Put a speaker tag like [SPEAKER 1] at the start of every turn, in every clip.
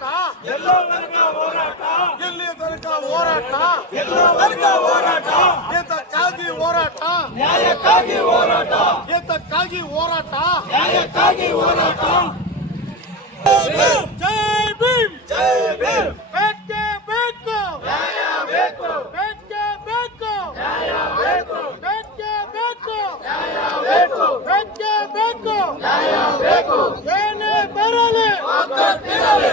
[SPEAKER 1] ಹೋರಾಟ ಎಲ್ಲೋ ತನಕ ಹೋರಾಟ ಎಲ್ಲಿ ತನಕ ಹೋರಾಟ ಎಲ್ಲೋ ತನಕ ಹೋರಾಟ ಏತಕ್ಕಾಗಿ ಹೋರಾಟ
[SPEAKER 2] ನ್ಯಾಯಕ್ಕಾಗಿ ಹೋರಾಟ
[SPEAKER 1] ಏತಕ್ಕಾಗಿ ಹೋರಾಟ
[SPEAKER 2] ನ್ಯಾಯಕ್ಕಾಗಿ ಹೋರಾಟ
[SPEAKER 1] ಜೈ ಭೀಮ್
[SPEAKER 2] ಜೈ ಭೀಮ್
[SPEAKER 1] ಬೇಕೇ ಬೇಕು
[SPEAKER 2] ನ್ಯಾಯ ಬೇಕು
[SPEAKER 1] ಬೇಕೇ ಬೇಕು
[SPEAKER 2] ನ್ಯಾಯ ಬೇಕು
[SPEAKER 1] ಬೇಕೇ ಬೇಕು
[SPEAKER 2] ನ್ಯಾಯ ಬೇಕು
[SPEAKER 1] ಬೇಕೇ ಬೇಕು
[SPEAKER 2] ನ್ಯಾಯ ಬೇಕು
[SPEAKER 1] ಏನೇ ಬರಲಿ
[SPEAKER 2] ಮಾತ್ರ
[SPEAKER 1] ತಿರಲಿ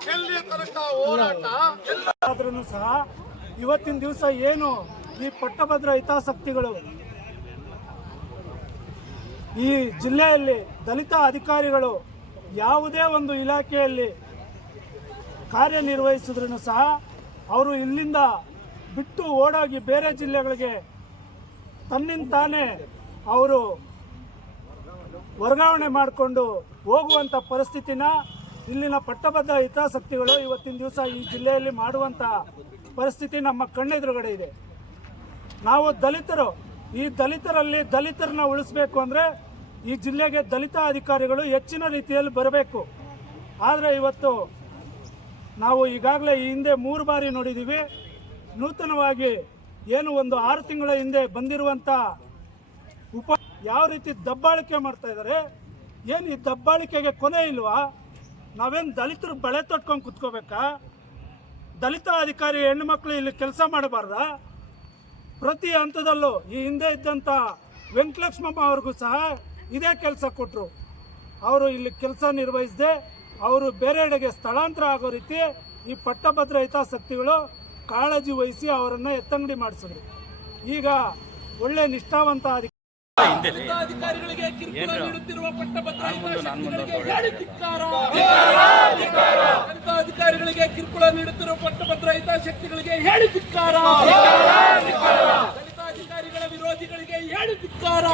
[SPEAKER 1] ತನಕ ಹೋರಾಟ?
[SPEAKER 3] ಆದ್ರೂ ಸಹ ಇವತ್ತಿನ ದಿವಸ ಏನು ಈ ಪಟ್ಟಭದ್ರ ಹಿತಾಸಕ್ತಿಗಳು? ಈ ಜಿಲ್ಲೆಯಲ್ಲಿ ದಲಿತ ಅಧಿಕಾರಿಗಳು ಯಾವುದೇ ಒಂದು ಇಲಾಖೆಯಲ್ಲಿ ಕಾರ್ಯನಿರ್ವಹಿಸಿದ್ರೂ ಸಹ ಅವರು ಇಲ್ಲಿಂದ ಬಿಟ್ಟು ಓಡೋಗಿ ಬೇರೆ ಜಿಲ್ಲೆಗಳಿಗೆ ತನ್ನಿಂದ ತಾನೇ ಅವರು ವರ್ಗಾವಣೆ ಮಾಡಿಕೊಂಡು ಹೋಗುವಂಥ ಪರಿಸ್ಥಿತಿನ ಇಲ್ಲಿನ ಪಟ್ಟಬದ್ಧ ಹಿತಾಸಕ್ತಿಗಳು ಇವತ್ತಿನ ದಿವಸ ಈ ಜಿಲ್ಲೆಯಲ್ಲಿ ಮಾಡುವಂಥ ಪರಿಸ್ಥಿತಿ ನಮ್ಮ ಕಣ್ಣೆದುರುಗಡೆ ಇದೆ. ನಾವು ದಲಿತರು, ಈ ದಲಿತರಲ್ಲಿ ದಲಿತರನ್ನ ಉಳಿಸ್ಬೇಕು ಅಂದರೆ ಈ ಜಿಲ್ಲೆಗೆ ದಲಿತ ಅಧಿಕಾರಿಗಳು ಹೆಚ್ಚಿನ ರೀತಿಯಲ್ಲಿ ಬರಬೇಕು. ಆದರೆ ಇವತ್ತು ನಾವು ಈಗಾಗಲೇ ಈ ಹಿಂದೆ ಮೂರು ಬಾರಿ ನೋಡಿದ್ದೀವಿ ನೂತನವಾಗಿ ಏನು ಒಂದು ಆರು ತಿಂಗಳ ಹಿಂದೆ ಬಂದಿರುವಂಥ ಉಪ ಯಾವ ರೀತಿ ದಬ್ಬಾಳಿಕೆ ಮಾಡ್ತಾ ಇದ್ದಾರೆ, ಏನು ಈ ದಬ್ಬಾಳಿಕೆಗೆ ಕೊನೆ ಇಲ್ವಾ? ನಾವೇನು ದಲಿತರು ಬಳೆ ತೊಟ್ಕೊಂಡು ಕುತ್ಕೋಬೇಕಾ? ದಲಿತ ಅಧಿಕಾರಿ ಹೆಣ್ಣು ಮಕ್ಕಳು ಇಲ್ಲಿ ಕೆಲಸ ಮಾಡಬಾರ್ದ? ಪ್ರತಿ ಹಂತದಲ್ಲೂ ಈ ಹಿಂದೆ ಇದ್ದಂಥ ವೆಂಕಟಲಕ್ಷ್ಮಮ್ಮ ಅವ್ರಿಗೂ ಸಹ ಇದೇ ಕೆಲಸ ಕೊಟ್ಟರು ಅವರು ಇಲ್ಲಿ ಕೆಲಸ ನಿರ್ವಹಿಸದೆ ಅವರು ಬೇರೆಡೆಗೆ ಸ್ಥಳಾಂತರ ಆಗೋ ರೀತಿ ಈ ಪಟ್ಟಭದ್ರ ಹಿತಾಸಕ್ತಿಗಳು ಕಾಳಜಿ ವಹಿಸಿ ಅವರನ್ನು ಎತ್ತಂಗಡಿ ಮಾಡಿಸಿದ್ರು. ಈಗ ಒಳ್ಳೆ ನಿಷ್ಠಾವಂತ ಅಧಿಕಾರಿ
[SPEAKER 4] ಅಧಿಕಾರಿಗಳಿಗೆ ಕಿರುಕುಳ ನೀಡುತ್ತಿರುವ ಪಟ್ಟಭದ್ರ ಹಿತಾಸಕ್ತಿಗಳಿಗೆ ಹೇಳಿ ಧಿಕ್ಕಾರ. ದಲಿತ ಅಧಿಕಾರಿಗಳಿಗೆ ಕಿರುಕುಳ ನೀಡುತ್ತಿರುವ ಪಟ್ಟಭದ್ರ ಹಿತಾಸಕ್ತಿಗಳಿಗೆ ಹೇಳಿ ಧಿಕ್ಕಾರ. ಹಿತಾಧಿಕಾರಿಗಳ ಅಧಿಕಾರಿಗಳ ವಿರೋಧಿಗಳಿಗೆ ಹೇಳಿ ಧಿಕ್ಕಾರ. ದಲಿತ ಅಧಿಕಾರಿಗಳ ವಿರೋಧಿಗಳಿಗೆ ಹೇಳಿ ಧಿಕ್ಕಾರ.